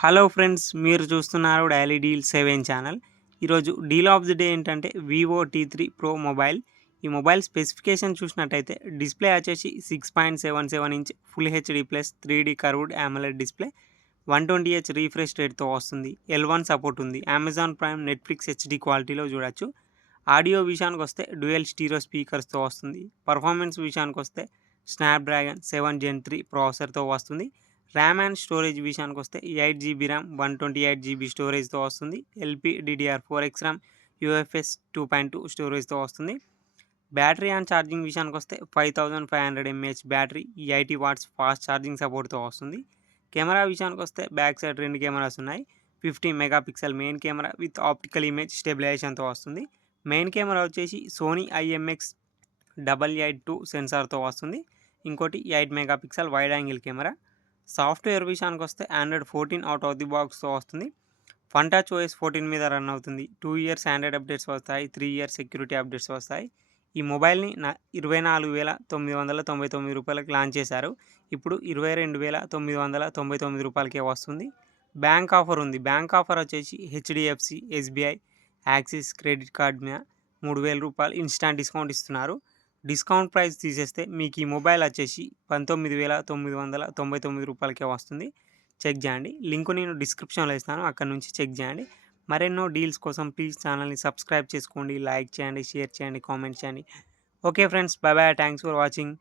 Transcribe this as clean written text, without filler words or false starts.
Hello friends, మీరు చూస్తున్నారు daily deal 7 channel. ఈరోజు డీల్ ఆఫ్ ది డే ఏంటంటే వివో T3 ప్రో మొబైల్. ఈ మొబైల్ స్పెసిఫికేషన్ చూసినట్టయితే డిస్ప్లే వచ్చేసి 6.77 inch full HD plus 3D curved AMOLED display, 120Hz refresh రేట్తో వస్తుంది. L1 సపోర్ట్ ఉంది. అమెజాన్ ప్రైమ్, నెట్ఫ్లిక్స్ హెచ్డి క్వాలిటీలో చూడొచ్చు. ఆడియో విషయానికి వస్తే డ్యూయల్ స్టీరియో స్పీకర్స్తో వస్తుంది. పర్ఫార్మెన్స్ విషయానికి వస్తే స్నాప్డ్రాగన్ 7 Gen 3 ప్రాసెసర్తో వస్తుంది. ర్యామ్ అండ్ స్టోరేజ్ విషయానికి వస్తే 8GB ర్యామ్, 128GB స్టోరేజ్తో వస్తుంది. LPDDR4X ర్యామ్, UFS 2.2 స్టోరేజ్తో వస్తుంది. బ్యాటరీ అండ్ ఛార్జింగ్ విషయానికి వస్తే 5500 mAh battery, 80 watts fast charging సపోర్ట్తో వస్తుంది. కెమెరా విషయానికి వస్తే బ్యాక్ సైడ్ 2 కెమెరాస్ ఉన్నాయి. 50 megapixel main camera with optical image స్టెబిలైజేషన్తో వస్తుంది. మెయిన్ కెమెరా వచ్చేసి సోనీ IMX882 సెన్సార్తో వస్తుంది. ఇంకోటి 8 megapixel wide angle camera. Software విషయానికి వస్తే Android 14 అవుట్ ఆఫ్ ది బాక్స్తో వస్తుంది. ఫన్టచ్ OS 14 మీద రన్ అవుతుంది. 2 ఇయర్స్ ఆండ్రాయిడ్ అప్డేట్స్ వస్తాయి, 3 ఇయర్స్ సెక్యూరిటీ అప్డేట్స్ వస్తాయి. ఈ మొబైల్ని 24,999 రూపాయలకి లాంచ్ చేశారు. ఇప్పుడు 22,999 రూపాయలకే వస్తుంది. బ్యాంక్ ఆఫర్ ఉంది. బ్యాంక్ ఆఫర్ వచ్చేసి HDFC, SBI, axis credit card మీద 3,000 రూపాయలు ఇన్స్టాంట్ డిస్కౌంట్ ఇస్తున్నారు. డిస్కౌంట్ ప్రైస్ తీసేస్తే మీకు ఈ మొబైల్ వచ్చేసి 19,999 రూపాయలకే వస్తుంది. చెక్ చేయండి. లింక్ నేను డిస్క్రిప్షన్లో ఇస్తాను, అక్కడ నుంచి చెక్ చేయండి. మరెన్నో డీల్స్ కోసం ప్లీజ్ ఛానల్ని సబ్స్క్రైబ్ చేసుకోండి, లైక్ చేయండి, షేర్ చేయండి, కామెంట్ చేయండి. Okay friends, bye bye, thanks for watching.